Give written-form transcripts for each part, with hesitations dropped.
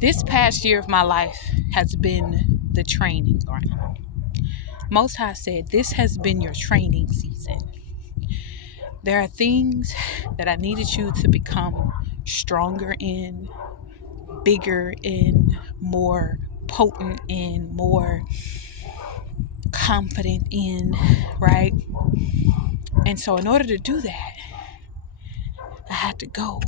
This past year of my life has been the training ground. Most High said, this has been your training season. There are things that I needed you to become stronger in, bigger in, more potent in, more confident in, right? And so, in order to do that, I had to go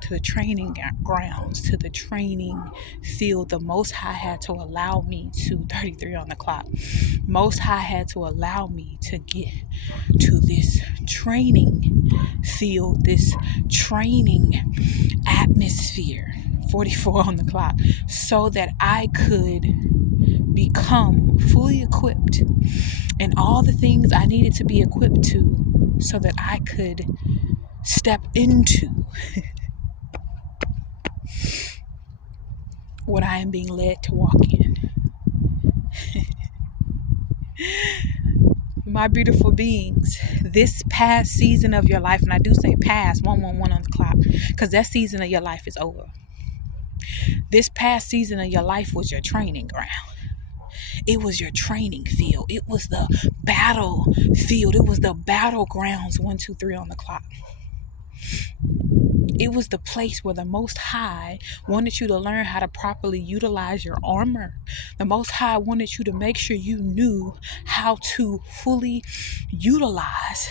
to the training grounds, to the training field. The Most High had to allow me to, 33 on the clock, Most High had to allow me to get to this training field, this training atmosphere, 44 on the clock, so that I could become fully equipped in all the things I needed to be equipped to, so that I could step into what I am being led to walk in. My beautiful beings, this past season of your life, and I do say past, 111 on the clock, because that season of your life is over. This past season of your life was your training ground. It was your training field. It was the battlefield. It was the battlegrounds, 123 on the clock. It was the place where the Most High wanted you to learn how to properly utilize your armor. The Most High wanted you to make sure you knew how to fully utilize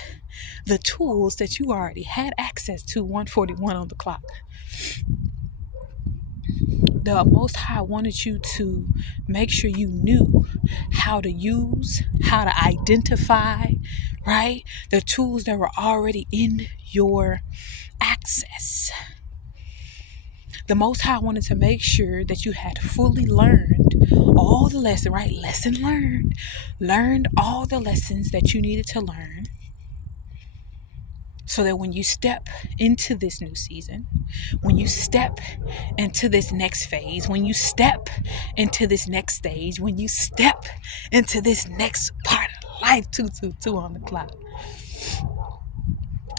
the tools that you already had access to, 141 on the clock. The Most High wanted you to make sure you knew how to use, how to identify, right? The tools that were already in your access. The Most High wanted to make sure that you had fully learned all the lessons, right? Lesson learned. Learned all the lessons that you needed to learn, so that when you step into this new season, when you step into this next phase, when you step into this next stage, when you step into this next part of life, 222 on the clock,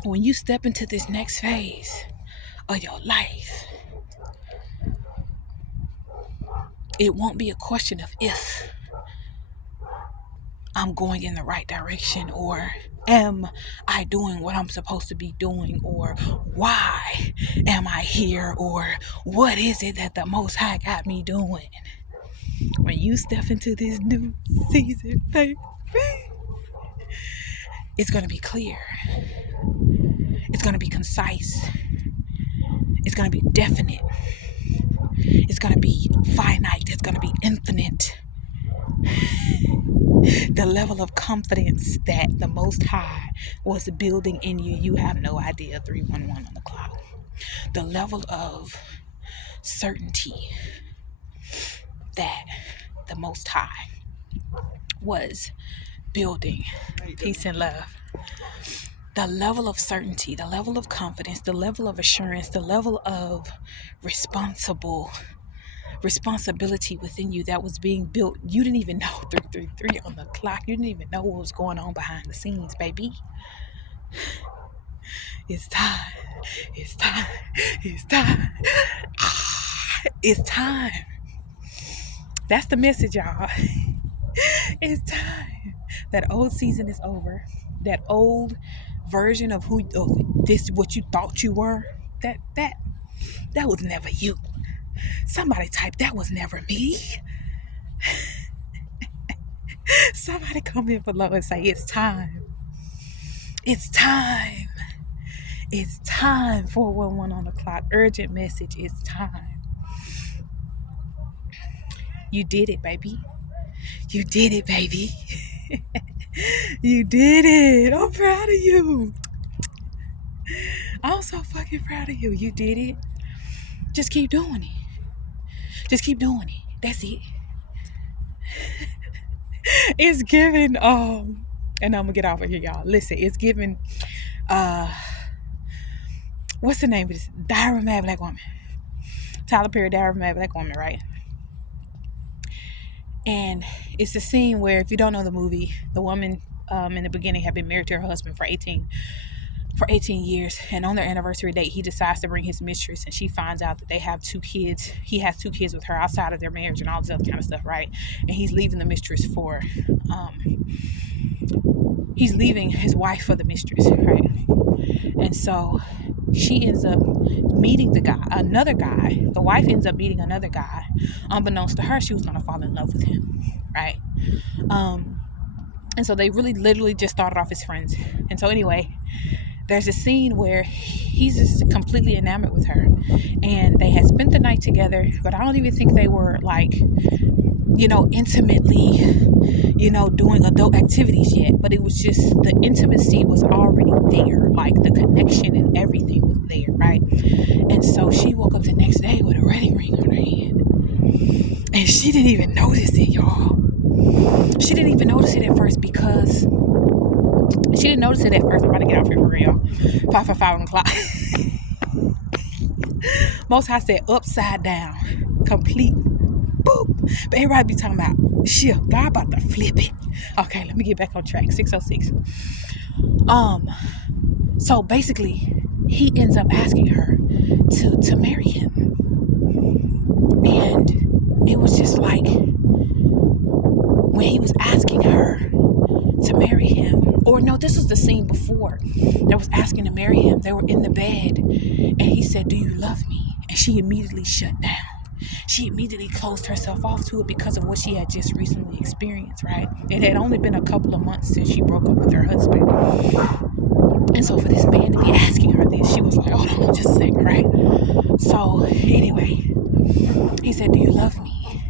when you step into this next phase of your life, it won't be a question of if I'm going in the right direction, or am I doing what I'm supposed to be doing, or why am I here, or what is it that the Most High got me doing. When you step into this new season, baby, it's going to be clear. It's going to be concise. It's going to be definite. It's going to be finite. It's going to be infinite. The level of confidence that the Most High was building in you, you have no idea, 311 on the clock. The level of certainty that the Most High was building. Peace and love. The level of certainty, the level of confidence, the level of assurance, the level of responsibility within you that was being built. You didn't even know, 333 on the clock. You didn't even know what was going on behind the scenes, baby. It's time. It's time. It's time. It's time. That's the message, y'all. It's time. That old season is over. That old version of what you thought you were, that was never you. Somebody type, that was never me. Somebody comment below and say, it's time. It's time. It's time. 411 on the clock. Urgent message. It's time. You did it, baby. You did it, baby. You did it. I'm proud of you. I'm so fucking proud of you. You did it. Just keep doing it. Just keep doing it. That's it. It's giving, and I'm gonna get off of here, y'all. Listen, it's giving, what's the name of this? Diary of a Mad Black Woman. Tyler Perry, Diary of a Mad Black Woman, right? And it's the scene where, if you don't know the movie, the woman in the beginning had been married to her husband for for 18 years. And on their anniversary date, he decides to bring his mistress, and she finds out that they have 2 kids. He has 2 kids with her outside of their marriage and all this other kind of stuff, right? And he's leaving the mistress for, he's leaving his wife for the mistress, right? And so she ends up meeting another guy. The wife ends up meeting another guy. Unbeknownst to her, she was going to fall in love with him, right? And so they really literally just started off as friends. And so anyway, there's a scene where he's just completely enamored with her, and they had spent the night together, but I don't even think they were like, intimately, doing adult activities yet, but it was just, the intimacy was already there, like the connection and everything was there, right? And so she woke up the next day with a wedding ring on her hand, and she didn't even notice it, y'all. She didn't even notice it at first because she didn't notice it at first. I'm about to get off here for real. 5 o'clock. Most High said upside down, complete boop. But everybody be talking about shit. God about to flip it. Okay, let me get back on track. 606. So basically, he ends up asking her to marry him, and it was just like, when he was asking her to marry him, or no, this was the scene before that was asking to marry him. They were in the bed, and he said, "Do you love me?" And she immediately shut down. She immediately closed herself off to it because of what she had just recently experienced, right? It had only been a couple of months since she broke up with her husband. And so for this man to be asking her this, she was like, hold on just a second, right? So anyway, he said, "Do you love me?"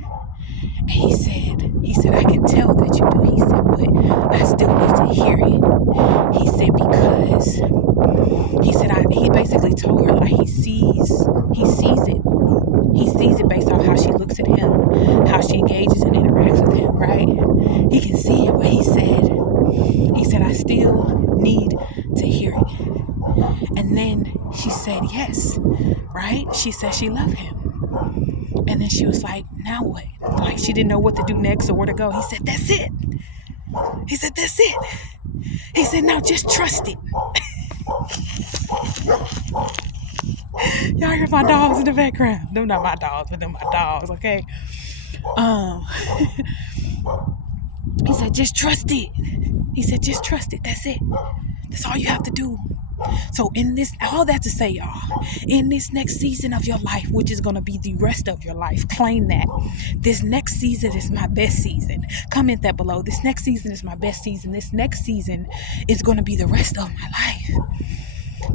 And he said, "I can tell that you do." He said, "But I still need to hear it." He said, because he basically told her, like, he sees it. He sees it based off how she looks at him, how she engages and interacts with him, right? He can see it, but he said, "I still need to hear it." And then she said yes, right? She said she loved him. And then she was like, now what? Like, she didn't know what to do next or where to go. He said, that's it. He said, that's it. He said, now just trust it. Y'all hear my dogs in the background? Them not my dogs, but them my dogs, okay? He said, just trust it. He said, just trust it. That's it. That's all you have to do. So all that to say, y'all, in this next season of your life, which is going to be the rest of your life, claim that. This next season is my best season. Comment that below. This next season is my best season. This next season is going to be the rest of my life.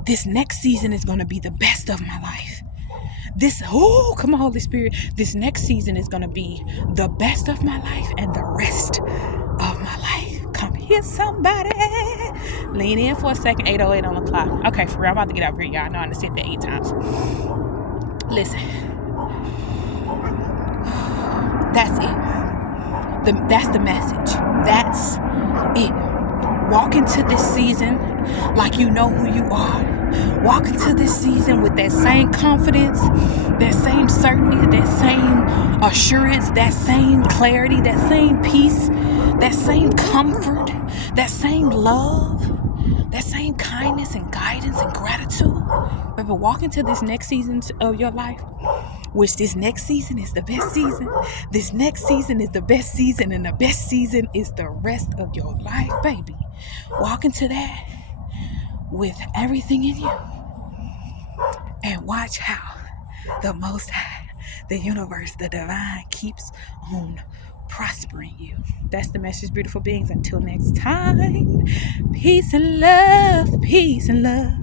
This next season is going to be the best of my life. Come on, Holy Spirit. This next season is going to be the best of my life and the rest of my life. Come here, somebody. Lean in for a second. 8:08 on the clock. Okay, for real, I'm about to get out here, y'all. I know I done said that 8 times. Listen. That's it. That's the message. That's it. Walk into this season like you know who you are. Walk into this season with that same confidence, that same certainty, that same assurance, that same clarity, that same peace, that same comfort, that same love, that same kindness and guidance and gratitude. Remember, walk into this next season of your life, which this next season is the best season. This next season is the best season, and the best season is the rest of your life, baby. Walk into that with everything in you, and watch how the Most High, the universe, the divine keeps on prospering you. That's the message, beautiful beings. Until next time, peace and love, peace and love.